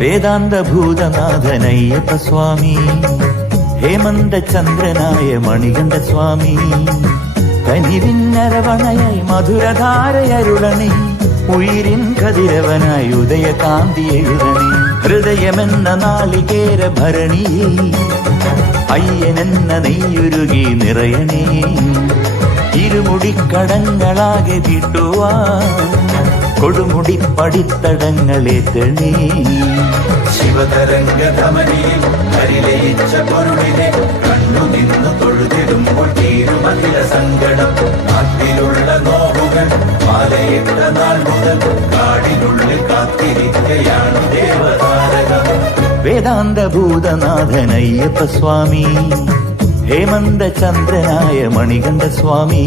വേദാന്ത ഭൂതനാഥനയ്യപ്പ സ്വാമി, ഹേമന്ത ചന്ദ്രനായ മണികണ്ഠ സ്വാമി, കനിവിന്നരവണയായി മധുരധാരയരുളണി, ഉയിരിൻ കതിരവനായി ഉദയകാന്തി എഴുതണി, ഹൃദയമെന്ന നാളികേര ഭരണിയിൽ അയ്യനെന്ന നെയ്യുരുകി നിറയണേ, ഇരുമുടിക്കടങ്ങളാകെ വീട്ടുവാ കൊടുമുടി പടിത്തടങ്ങളേറ്റണേ. ശിവതരംഗധമനിയിൽ ഹരിലയിച്ച പൊരുളിനെ കണ്ണു നിന്നു തൊഴുതിടുമ്പോൾ തീരുമതില സങ്കടം, നാട്ടിലുള്ള നോവുകൾ മാലയിട്ട നാൾ മുതൽ കാടിനുള്ളിൽ കാത്തിരിക്കയാണ് ദേവതാരകം. വേദാന്ത ഭൂതനാഥനയ്യപ്പ സ്വാമി, ഹേമന്ത ചന്ദ്രനായ മണികണ്ഠ സ്വാമി.